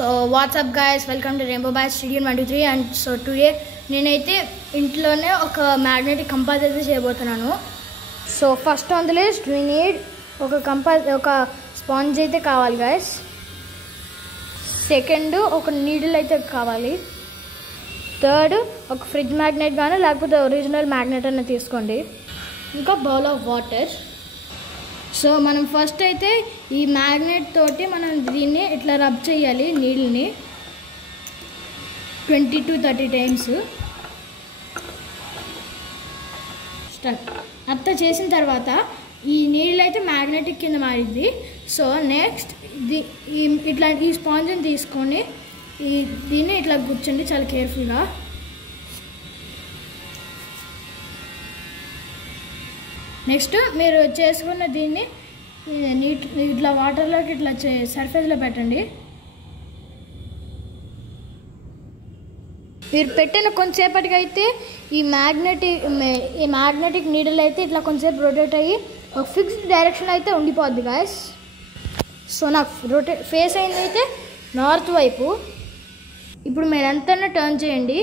So what's up guys, welcome to Rainbow Bats Studio 23 and so today నేనైతే ఇంట్లోనే ఒక magnetic compass అయితే చేయబోతున్నాను. So first on the list we need ఒక sponge అయితే కావాలి గైస్. సెకండ్ ఒక నీడిల్ అయితే కావాలి. థర్డ్ ఒక ఫ్రిడ్జ్ మ్యాగ్నెట్ కానీ లేకపోతే ఒరిజినల్ మ్యాగ్నెట్ అన్న తీసుకోండి. ఇంకా బౌల్ ఆఫ్ వాటర్. సో మనం ఫస్ట్ అయితే ఈ మ్యాగ్నెట్ తోటి మనం దీన్ని ఇట్లా రబ్ చేయాలి నీళ్ళని 20 to 30 టైమ్స్. అట్లా చేసిన తర్వాత ఈ నీళ్ళు అయితే మ్యాగ్నెటిక్ కింద మారిద్ది. సో నెక్స్ట్ ఇట్లా ఈ స్పాంజ్ని తీసుకొని దీన్ని ఇట్లా కూర్చోండి చాలా కేర్ఫుల్గా. నెక్స్ట్ మీరు చేసుకున్న దీన్ని ఇట్లా వాటర్లోకి ఇట్లా సర్ఫేస్లో పెట్టండి. మీరు పెట్టిన కొంతసేపటికి అయితే ఈ మ్యాగ్నెటిక్ నీడిల్ అయితే ఇట్లా కొంతసేపు రొటేట్ అయ్యి ఒక ఫిక్స్డ్ డైరెక్షన్ అయితే ఉండిపోద్ది గాయస్. సో నాకు ఫేస్ అయింది అయితే నార్త్ వైపు. ఇప్పుడు మీరు ఎంతైనా టర్న్ చేయండి,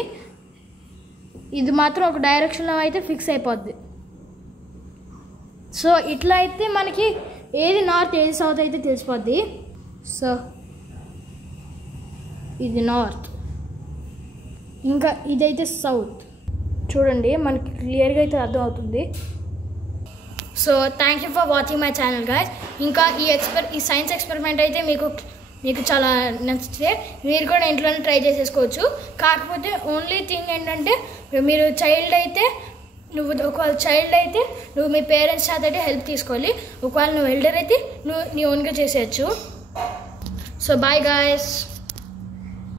ఇది మాత్రం ఒక డైరెక్షన్లో అయితే ఫిక్స్ అయిపోద్ది. సో ఇట్లా అయితే మనకి ఏది నార్త్ ఏది సౌత్ అయితే తెలిసిపోద్ది. సో ఇది నార్త్, ఇంకా ఇదైతే సౌత్. చూడండి మనకి క్లియర్గా అయితే అర్థం అవుతుంది. So thank you for watching my channel guys. ఇంకా ఈ సైన్స్ ఎక్స్పెరిమెంట్ అయితే మీకు చాలా నచ్చితే మీరు కూడా ఇంట్లోనే ట్రై చేసేసుకోవచ్చు. కాకపోతే ఓన్లీ థింగ్ ఏంటంటే మీరు ఒకవేళ చైల్డ్ అయితే నువ్వు మీ పేరెంట్స్ చేత అయితే హెల్ప్ తీసుకోవాలి. ఒకవేళ నువ్వు ఎల్డర్ అయితే నువ్వు నీ ఓన్గా చేసేయచ్చు. So bye guys.